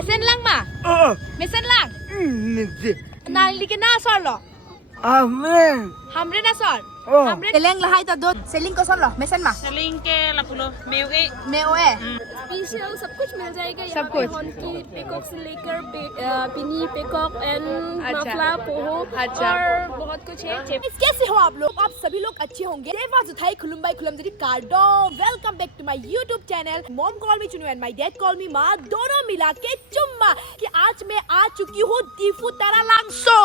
Mesen lang ma. Mesen lang. Nali ka na sor lo. Amen. Hamre na sor. Oh. Hamre. Seleng lahay ta do. Selling ko sor lo. Mesen ma. Selling के लपुलो मेवे Meo eh. Special सब कुछ मिल जाएगा सब यहाँ पे कुछ। हॉन्की peacock से लेकर पिनी पिकॉक एंड अच्छा। मफला पोहो अच्छा। और बहुत कुछ है कैसे हो आप लोग? आप सभी लोग अच्छे होंगे। जुथाई खुलुम बाई खुलम जरी कार्डो। Welcome back to my YouTube channel. Mom call me Chunu and my dad call me माँ, दोनों मिला के चुम्मा। कि आज मैं आ चुकी हूँ दीफू तारालांगसो।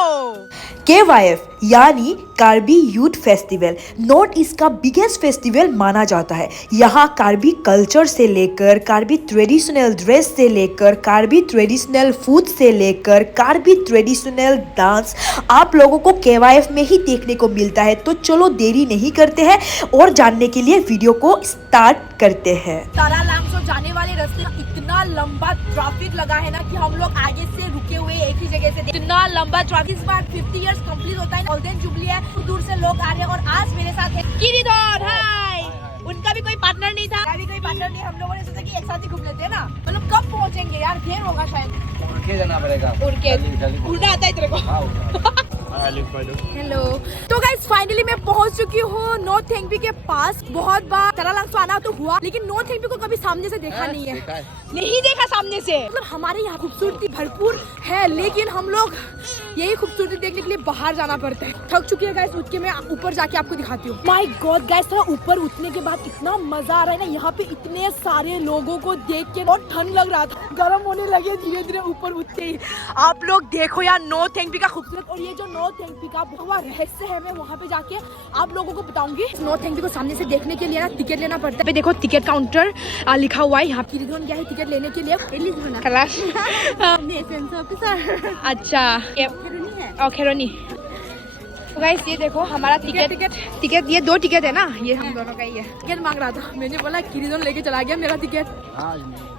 KYF यानी Karbi youth festival north east का बिगेस्ट फेस्टिवल माना जाता है। यहाँ कार्बी कल्चर से लेकर कार्बी ट्रेडिशनल ड्रेस से लेकर कार्बी ट्रेडिशनल फूड से लेकर कार्बी ट्रेडिशनल डांस आप लोगों को KYF में ही देखने को मिलता है। तो चलो देरी नहीं करते हैं और जानने के लिए वीडियो को स्टार्ट करते हैं। तारालांगसो जाने वाले रास्ते में इतना लंबा ट्रैफिक लगा है ना कि हम लोग आगे से रुके हुए एक ही जगह से इतना लंबा ट्रैफिक। इस बार 50 इयर्स कंप्लीट होता है, गोल्डन जुबली है, दूर से लोग आ रहे हैं। और आज मेरे साथ है किरीदोर। हाय। उनका भी कोई पार्टनर नहीं था, मेरा भी कोई पार्टनर नहीं। हम लोगों ने सोचा कि एक साथ ही घूम लेते हैं ना। मतलब कब पहुंचेंगे यार? देर होगा शायद। उड़ के जाना पड़ेगा। उड़ के उड़ना आता है तेरे को? हेलो। तो गाइस फाइनली मैं पहुंच चुकी हूँ नॉर्थ थेंगपी के पास। बहुत बार तारालांगसो आना तो हुआ, लेकिन नॉर्थ थेंगपी को कभी सामने से देखा नहीं है। नहीं देखा सामने से। मतलब हमारे यहाँ खूबसूरती भरपूर है, लेकिन हम लोग यही खूबसूरती देखने के लिए बाहर जाना पड़ता है। थक चुकी है गाइस, उठ के मैं ऊपर जाके आपको दिखाती हूँ। माय गॉड गाइस, थोड़ा ऊपर उठने के बाद इतना मजा आ रहा है ना। यहाँ पे इतने सारे लोगों को देख के बहुत ठंड लग रहा था, गर्म होने लगे धीरे धीरे ऊपर उठते ही। आप लोग देखो यार नॉर्थ थेंगपी का खूबसूरत। और ये जो नॉर्थ थेंगपी का बहुत रहस्य है, मैं वहाँ पे जाके आप लोगों को बताऊंगी। नॉर्थ थेंगपी को सामने से देखने के लिए ना टिकट लेना पड़ता है। देखो टिकट काउंटर लिखा हुआ है यहाँ। किरीदोन गया है टिकट लेने के लिए। क्लास अच्छा खेरोनी। तो गाइस ये देखो हमारा टिकट ये 2 टिकट है ना, ये हम दोनों का ही है। टिकट मांग रहा था, मैंने बोला किरीदोन लेके चला गया मेरा टिकट।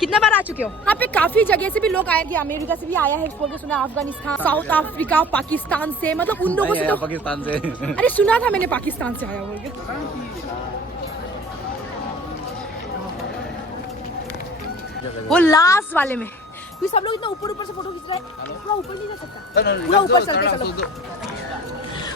कितना बार आ चुके हो? यहाँ पे काफी जगह से भी लोग आए थे, अमेरिका से भी आया है बोल के सुना, अफगानिस्तान, साउथ अफ्रीका, पाकिस्तान से। मतलब उन लोगों से तो पाकिस्तान से अरे सुना था मैंने पाकिस्तान से आया बोल के। वो लास्ट वाले में क्योंकि सब लोग इतना ऊपर ऊपर से फोटो खींच रहे हैं। पूरा ऊपर नहीं जा सकता, पूरा ऊपर चलते चलो।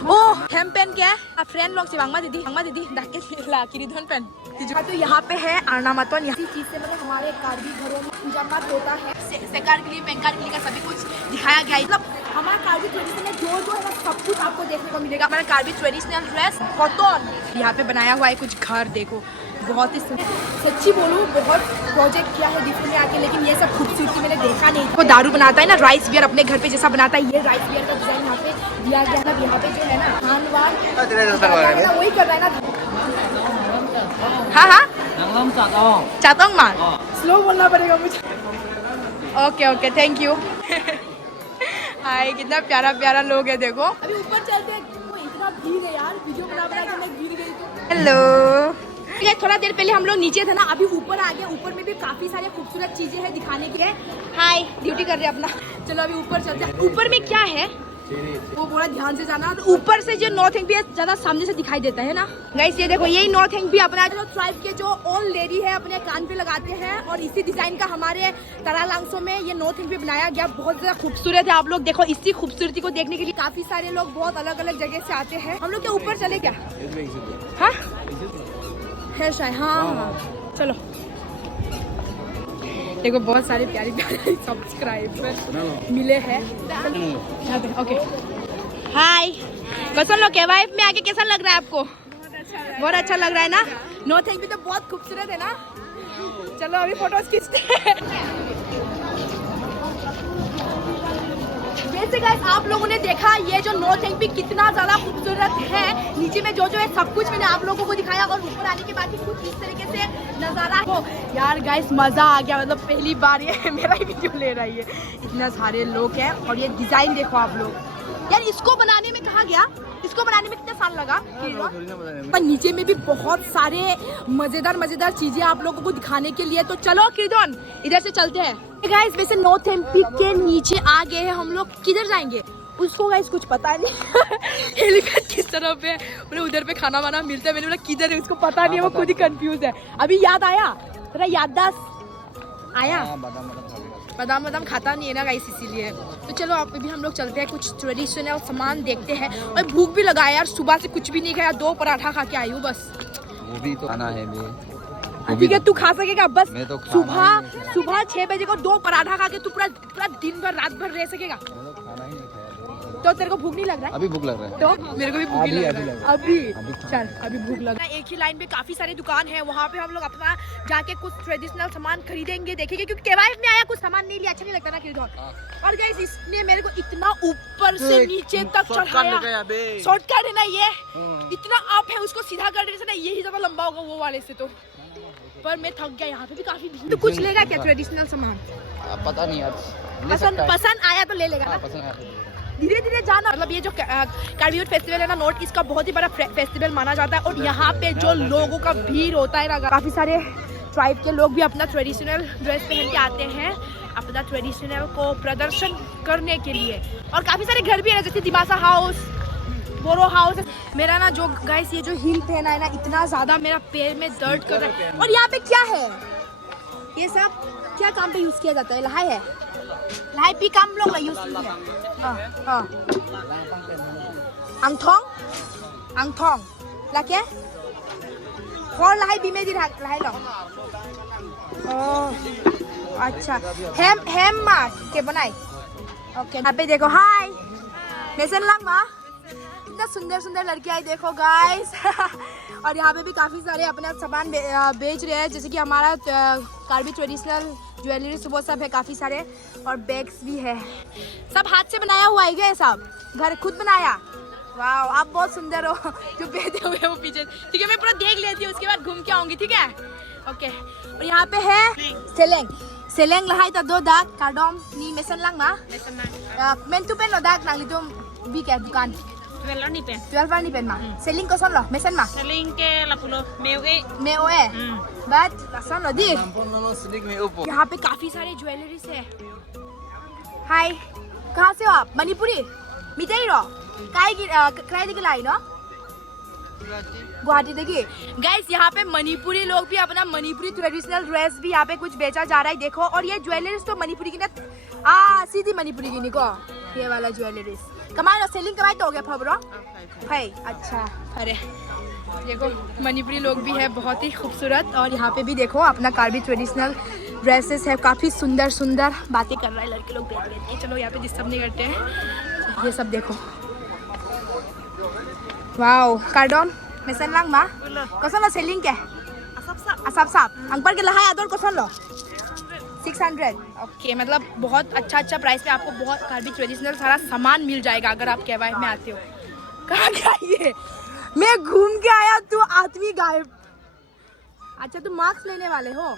ओ हेम पेन क्या है? फ्रेंड लोग से वांगमा दीदी डाके ला किरीदोन पेन। तो यहाँ पे है आरनामातोन। इसी चीज से मतलब हमारे कार्बी घरों में पूजा पाठ होता है। सेकार के लिए पेंकार के लिए का सभी कुछ दिखाया गया है। मतलब हमारा कार्बी ट्रेडिशन में जो है ना सब कुछ आपको देखने को मिलेगा। हमारा कार्बी ट्रेडिशनल ड्रेस कॉटन यहाँ पे बनाया हुआ है। कुछ घर देखो, बहुत ही सच्ची बोलूँ बहुत प्रोजेक्ट किया है दीफू में आके, लेकिन ये सब खूबसूरती मैंने देखा नहीं। वो दारू बनाता है ना राइस बियर, अपने घर पे जैसा बनाता है, ये राइस बियर का डिजाइन यहाँ पे दिया गया है। यहाँ पे जो है ना खानवान वही कर रहा है ना। हाँ चातोंग मार स्लो बोलना पड़ेगा मुझे। Okay thank you. हाय कितना प्यारा प्यारा लोग है देखो। अभी ऊपर चलते हैं, इतना भीड़ है यार, वीडियो बना के मैं गिर गई। हेलो। थोड़ा देर पहले हम लोग नीचे थे ना, अभी ऊपर आ गए। ऊपर में भी काफी सारे खूबसूरत चीजें हैं दिखाने के लिए। हाय ड्यूटी कर रहे हैं अपना। चलो अभी ऊपर चलते हैं। ऊपर में क्या है वो बोला ध्यान से जाना। तो ऊपर से जो नॉर्थ थेंगपी ज्यादा सामने से दिखाई देता है ना गाइस। ये देखो यही नॉर्थ थेंगपी अपना जो ट्राइब के जो ओल्ड लेडी है अपने कान पे लगाते हैं। और इसी डिजाइन का हमारे तारालांगसो में ये नॉर्थ थेंगपी बनाया गया। बहुत ज्यादा खूबसूरत है। आप लोग देखो इसी खूबसूरती को देखने के लिए काफी सारे लोग बहुत अलग अलग जगह से आते हैं। हम लोग क्या ऊपर चले क्या? हाँ है शायद। हाँ चलो देखो बहुत सारे प्यारे प्यारे सब्सक्राइबर मिले हैं। ओके हाय कैसा लोग KYF में आके कैसा लग रहा है आपको? बहुत अच्छा लग रहा है ना। नॉर्थ थेंगपी तो बहुत खूबसूरत है ना। चलो अभी फोटोज खींचते हैं। जैसे गाइस आप लोगों ने देखा ये जो नॉर्थ थेंगपी कितना ज्यादा खूबसूरत है। नीचे में जो है सब कुछ मैंने आप लोगों को दिखाया। और ऊपर आने के बाद भी कुछ इस तरीके से नजारा हो। यार गाइस मजा आ गया। मतलब पहली बार ये मेरा ही वीडियो ले रही है। इतना सारे लोग हैं और ये डिजाइन देखो आप लोग। यार इसको बनाने में कहाँ गया? इसको बनाने में कितना साल लगा? पर नीचे में भी बहुत सारे मजेदार चीजें आप लोगों को दिखाने के लिए। तो चलो किरीदोन इधर से चलते हैं। गाइस वैसे नॉर्थ थेंगपी के नीचे आ गए हैं हम लोग। किधर जाएंगे उसको गाइस कुछ पता नहीं। हेलीपैड किस तरफ है, उन्हें उधर पे खाना वाना मिलता है। मैंने बोला किधर है उसको पता नहीं है, वो खुद ही कंफ्यूज है। अभी याद आया तेरा याददाश्त आया? बादाम बादाम खाता नहीं है ना गाइस, इसीलिए। तो चलो अभी हम लोग चलते हैं, कुछ ट्रेडिशनल सामान देखते हैं। और भूख भी लगा है यार, सुबह से कुछ भी नहीं खाया, 2 पराठा खा के आई हूँ बस। वो भी तो खाना है मैं। ठीक है तू खा सकेगा बस। मैं तो सुबह 6 बजे को 2 पराठा खा के तू पूरा दिन भर रात भर रह सकेगा? खाना ही नहीं खाया। तो तेरे को भूख नहीं लग रहा है? अभी भूख लग रहा है। तो मेरे को भी भूख लग रहा है अभी। चल अभी भूख लग रहा है। एक ही लाइन पे काफी सारी दुकान है, वहाँ पे हम लोग अपना जाके कुछ ट्रेडिशनल सामान खरीदेंगे, देखेंगे, क्योंकि केवाइफ में आया कुछ सामान नहीं लिया, अच्छा नहीं लगता ना खरीदो। और गाइस इसने मेरे को इतना ऊपर से नीचे तक चढ़ाया, शॉर्टकट है ना ये, इतना अप है, उसको सीधा करने से ना यही ज्यादा लंबा होगा वो वाले से। तो पर मैं थक गया, यहाँ पे भी काफी भीड़। तो कुछ लेगा क्या ट्रेडिशनल सामान? पता नहीं यार, पसंद आया तो ले लेगा ना। धीरे धीरे जाना। मतलब ये जो कार्बी यूथ फेस्टिवल है ना नॉर्थ ईस्ट का बहुत ही बड़ा फेस्टिवल माना जाता है। और यहाँ पे जो लोगों का भीड़ होता है ना, काफी सारे ट्राइब के लोग भी अपना ट्रेडिशनल ड्रेस पहन के आते हैं अपना ट्रेडिशनल को प्रदर्शन करने के लिए। और काफी सारे घर भी है जैसे दिमासा हाउस, बोरो हाउस। मेरा ना जो गाइस ये जो हील पहना है ना, इतना ज्यादा मेरा पैर में दर्द कर रहा है। और यहाँ पे क्या है, ये सब क्या काम पे यूज किया जाता है? लहाई है, लहाई पी काम लोग यूज किया। अंगथोंग लाके और लहाई बी में दी लहाई लो। अच्छा हेम मा के बनाई। ओके यहाँ पे देखो, हाय मेसन लंग मा, इतना सुंदर सुंदर लड़की आई देखो गाइस। और यहाँ पे भी काफ़ी सारे अपना सामान बेच रहे हैं, जैसे कि हमारा कार्बी ट्रेडिशनल ज्वेलरी वो सब है काफ़ी सारे। और बैग्स भी है, सब हाथ से बनाया हुआ है क्या? सब घर खुद बनाया? वाह आप बहुत सुंदर हो जो बैठे हुए वो पीछे। ठीक है मैं पूरा देख लेती हूँ, उसके बाद घूम के आऊँगी, ठीक है? ओके। और यहाँ पे है सेलेंग लहाई तो 2 दाग कार्डोम नी मेसन लंग मा मेन तू पेन लो दाग नंगली तुम भी क्या दुकान 12 ni pen ma. Seling ko son lo, mesen ma. Seling ke 10 Meo eh. But son lo di. में ऊपर यहाँ पे काफी सारे ज्वेलरीज है। हाय कहाँ से हो आप? मणिपुरी मिठाई रो काय देखिए लाई ना गुवाहाटी देखिए। गाइस यहाँ पे मणिपुरी लोग भी अपना मणिपुरी ट्रेडिशनल ड्रेस भी यहाँ पे कुछ बेचा जा रहा है देखो। और ये ज्वेलरीज तो मणिपुरी की ना सीधी मणिपुरी की निको, ये वाला ज्वेलरीज कमाई लो सेलिंग कमाई तो हो गया फबरो है। अच्छा अरे देखो मणिपुरी लोग भी है बहुत ही खूबसूरत। और यहाँ पे भी देखो अपना कार्बी ट्रेडिशनल ड्रेसेस है, काफ़ी सुंदर सुंदर बातें कर रहा है लड़के लोग बैठ बैठ के। चलो यहाँ पे डिस्टर्ब नहीं करते हैं, ये सब देखो। वाओ कार्डन मेसन लांग मा कौन लो सेलिंग के सब अंपर के लहा आदर कौन लो 600। ओके मतलब बहुत अच्छा प्राइस पे आपको बहुत कार्बी ट्रेडिशनल सारा सामान मिल जाएगा अगर आप केवाई में आते हो। कहाँ गया ये? मैं घूम के आया तू आदमी गायब। अच्छा तुम मार्क्स लेने वाले हो,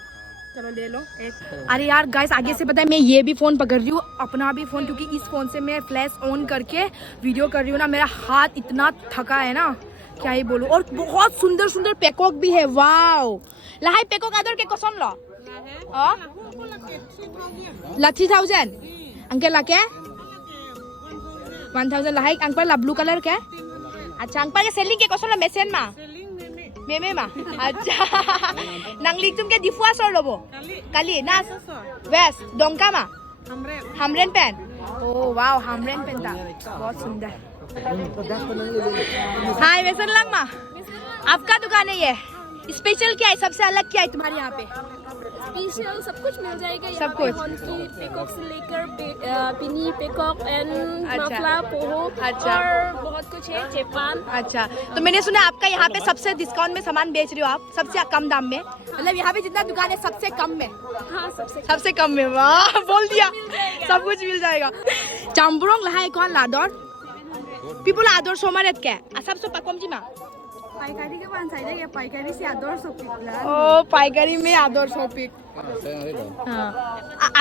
चलो ले लो एक। अरे यार गाइस आगे से पता है मैं ये भी फ़ोन पकड़ रही हूँ, अपना भी फ़ोन, क्योंकि इस फ़ोन से मैं फ्लैश ऑन करके वीडियो कर रही हूँ ना। मेरा हाथ इतना थका है ना क्या ही बोलूँ। और बहुत सुंदर सुंदर पेकॉक भी है। वाओ लहाई पेकॉक आदर के कौन लो ला 3000 अंके ला के 1000 लहाई अंक पर ला ब्लू कलर के। अच्छा अंक पर के सेलिंग के कौन लो मेसेन मा मेमे मा। अच्छा नंगली तुम के दिफुआ सर लोबो काली ना वेस्ट डोंका मा हमरेन पेन। ओ वाओ हमरेन पेन था बहुत सुंदर। हाय मेसन लंग मा आपका दुकान है ये, स्पेशल क्या है, सबसे अलग क्या है तुम्हारे यहाँ पे? स्पेशल सब कुछ मिल जाएगा यहाँ सब पे। कुछ? पेकॉक से लेकर पिनी पेकॉक एंड मफला पोहो अच्छा। और बहुत कुछ है चेपान। अच्छा तो मैंने सुना आपका यहाँ पे सबसे डिस्काउंट में सामान बेच रहे हो आप, सबसे कम दाम में, मतलब यहाँ पे जितना दुकान है सबसे कम में? हाँ सबसे कम में। वाह बोल दिया सब कुछ मिल जाएगा। चाम्बुरोंग लहाई कौन lather people ador somaret ke asap so pakom ji ma पाइकारी के पास आई जाएगा, पाइकारी से आदर शॉपिंग। ओ पाइकारी में आदर शॉपिंग। हां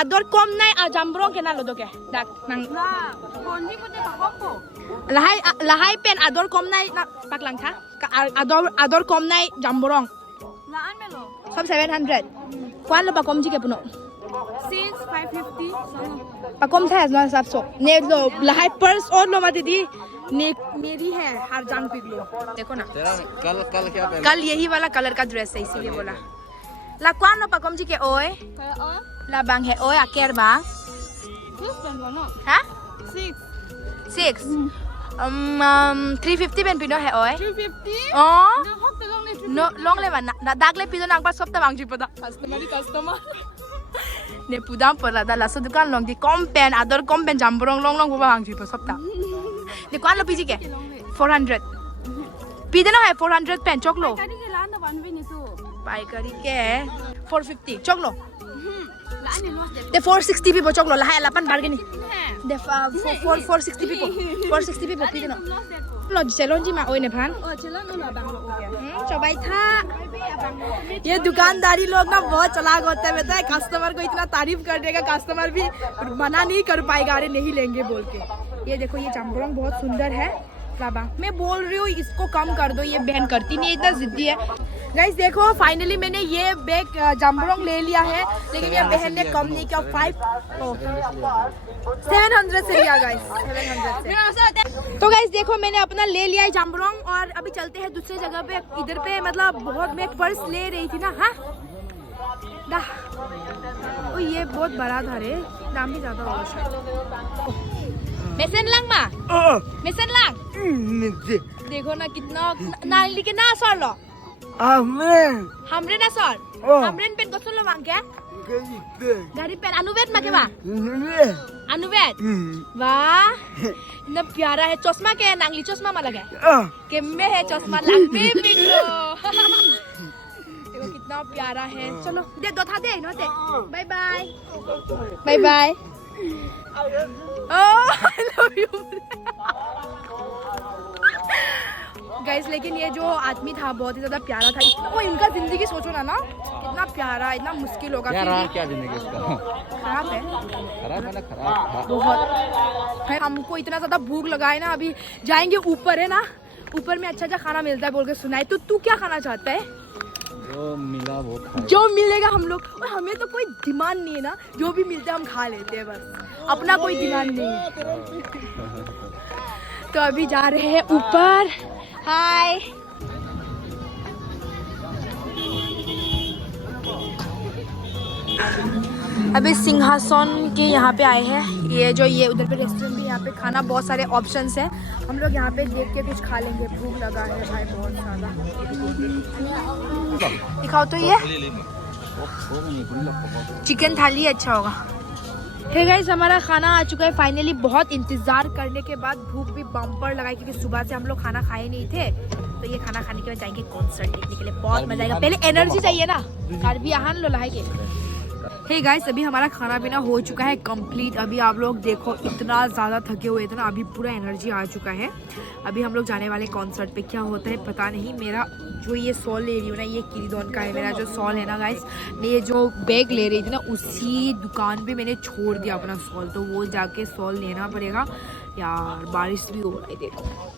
आदर कम नहीं जाम्बुरोंग के ना लो दो के दाक नंग ना कोनी को दे पापो लहाई पेन आदर कम नहीं ना paklang था आदर कम नहीं जाम्बुरोंग लान में लो सब 700 कौन लो पाkom ji के पुनो 6550 पाkom था ना सब सो ने लो लहाई पर्स और लो मत दी ने मेरी है हर जान पिघलो देखो ना। कल क्या पहना? कल यही वाला कलर का ड्रेस है इसीलिए बोला। La cuándo pa kom jike oi? Kaya La bang he oi aker bang? Ha? 6. 350 ben pino he oi? 350? Oh? No, hok to long le No, long le man na dak le pido nang pa sop ta bang jipo da. customer. Ne pudam pala da la so dukan long di kompen ador kompen jamborong long long ba bang jipo sop ta. Ne kwan lo piji ke? 400. Pido no hai 400 pen choklo. Kani ke lan da wan vi ni su. Pai kari ke 450 choklo. Lan ni los de. The 460 people choklo la hai la pan bargain. Hai. The 460 people. 460 people pido no. Los de ko. Lo chelon ji ma oi ne phan. चलो no ला बांग लो okay चबाई था ये दुकानदारी लोग ना बहुत चालाक होते हैं बताए कस्टमर को इतना तारीफ कर देगा कस्टमर भी मना नहीं कर पाएगा अरे नहीं लेंगे बोल के ये देखो ये जाम्बुरंग बहुत सुंदर है लाबा मैं बोल रही हूँ इसको कम कर दो ये बहन करती नहीं है इतना जिद्दी है गाइस देखो फाइनली मैंने ये बैग जाम्बुरंग ले लिया है लेकिन ये बहन ने कम नहीं किया 700 से लिया गाइस 700 से तो गाइस देखो मैंने अपना ले लिया है जाम्बुरंग और अभी चलते हैं दूसरे जगह पे इधर पे मतलब बहुत मैं पर्स ले रही थी ना हाँ ओ ये बहुत बड़ा था रे दाम भी ज्यादा होगा शायद मेसन लंग मा मेसन लंग देखो ना कितना नाली के ना सर लो हमरे ना सर हमरे पेन को सुन लो मांग क्या गाड़ी पेन अनुवेद मा के बा अनुवेद वाह इतना प्यारा है चश्मा के नांगली चश्मा मा लगे के में है चश्मा लग में पिलो देखो कितना प्यारा है चलो दे दो था दे नो दे bye bye bye bye oh I love you guys लेकिन ये जो आदमी था बहुत ही ज्यादा प्यारा था इतना वो इनका जिंदगी सोचो ना कितना प्यारा इतना मुश्किल होगा क्या रहा क्या जिंदगी इसका खराब है खराब है ना खराब बहुत है हमको इतना ज्यादा भूख लगा है ना अभी जाएंगे ऊपर है ना ऊपर में अच्छा खाना मिलता है बोल के सुना है तो तू क्या खाना चाहता है जो मिला वो खाए जो मिलेगा हम लोग और हमें तो कोई डिमांड नहीं है ना जो भी मिलता है हम खा लेते हैं बस अपना कोई डिमांड नहीं है तो अभी जा रहे हैं ऊपर हाय अभी सिंहासन के यहाँ पे आए हैं ये उधर पे रेस्टोरेंट भी यहाँ पे खाना बहुत सारे ऑप्शंस हैं हम लोग यहाँ पे देख के कुछ खा लेंगे भूख लगा है भाई बहुत ज़्यादा दिखाओ तो ये चिकन थाली अच्छा होगा हे गाइस हमारा खाना आ चुका है फाइनली बहुत इंतजार करने के बाद भूख भी बम्पर लगाई क्योंकि सुबह से हम लोग खाना खाए नहीं थे तो ये खाना खाने के बाद जाएंगे कॉन्सर्ट देखने के लिए बहुत मजा आएगा पहले एनर्जी चाहिए ना कार्बी आहान लो लाएंगे हे गाइस अभी हमारा खाना पीना हो चुका है कंप्लीट अभी आप लोग देखो इतना ज़्यादा थके हुए थे ना अभी पूरा एनर्जी आ चुका है अभी हम लोग जाने वाले कॉन्सर्ट पे क्या होता है पता नहीं मेरा जो ये सॉल ले रही हूँ ना ये किरीदोन का है मेरा जो सॉल है ना गाइस मैं ये जो बैग ले रही थी ना उसी दुकान पे मैंने छोड़ दिया अपना सॉल तो वो जाके सॉल लेना पड़ेगा यार बारिश भी हो रही है देखो